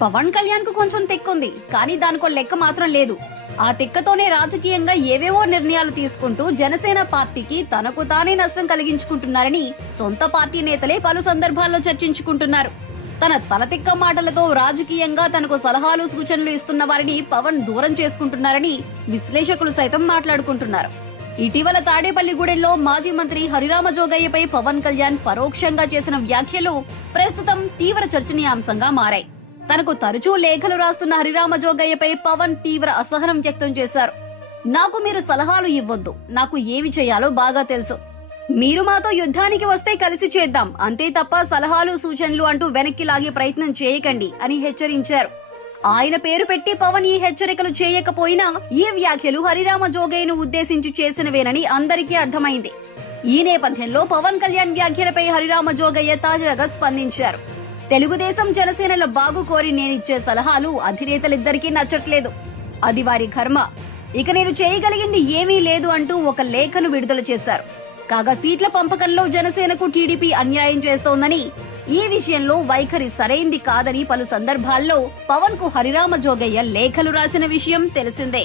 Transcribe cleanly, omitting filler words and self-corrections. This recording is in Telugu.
పవన్ కళ్యాణ్ కు కొంచెం తెక్కుంది, కానీ దానికో లెక్క మాత్రం లేదు. ఆ తెక్కతోనే రాజకీయంగా ఏవేవో నిర్ణయాలు తీసుకుంటూ జనసేన పార్టీకి తనకు తానే నష్టం కలిగించుకుంటున్నారని సొంత పార్టీ నేతలే పలు సందర్భాల్లో చర్చించుకుంటున్నారు. తన తలతిక్క మాటలతో రాజకీయంగా తనకు సలహాలు సూచనలు ఇస్తున్న వారిని పవన్ దూరం చేసుకుంటున్నారని విశ్లేషకులు సైతం మాట్లాడుకుంటున్నారు. ఇటీవల తాడేపల్లిగూడెంలో మాజీ మంత్రి హరిరామ జోగయ్యపై పవన్ కళ్యాణ్ పరోక్షంగా చేసిన వ్యాఖ్యలు ప్రస్తుతం తీవ్ర చర్చనీయాంశంగా మారాయి. తనకు తరచూ లేఖలు రాస్తున్న హరిరామ జోగయ్యపై పవన్ తీవ్ర అసహనం వ్యక్తం చేశారు. నాకు మీరు సలహాలు ఇవ్వొద్దు, నాకు ఏమి చేయాలో బాగా తెలుసు. మీరు మాతో యుద్ధానికి వస్తే కలిసి చేద్దాం, అంతే తప్ప సలహాలు సూచనలు అంటూ వెనక్కి లాగే ప్రయత్నం చేయకండి అని హెచ్చరించారు. ఆయన పేరు పెట్టి పవన్ ఈ హెచ్చరికలు చేయకపోయినా ఈ వ్యాఖ్యలు హరిరామ జోగయ్యను ఉద్దేశించి చేసినవేనని అందరికీ అర్థమైంది. ఈ నేపథ్యంలో పవన్ కళ్యాణ్ వ్యాఖ్యలపై హరిరామ జోగయ్య తాజాగా స్పందించారు. తెలుగుదేశం జనసేనల బాగు కోరి నేనిచ్చే సలహాలు అధినేతలిద్దరికీ నచ్చట్లేదు, అది వారి కర్మ, ఇక నేను చేయగలిగింది ఏమీ లేదు అంటూ ఒక లేఖను విడుదల చేశారు. కాగా సీట్ల పంపకంలో జనసేనకు టీడీపీ అన్యాయం చేస్తోందని, ఈ విషయంలో వైఖరి సరైంది కాదని పలు సందర్భాల్లో పవన్ కు హరిరామ జోగయ్య లేఖలు రాసిన విషయం తెలిసిందే.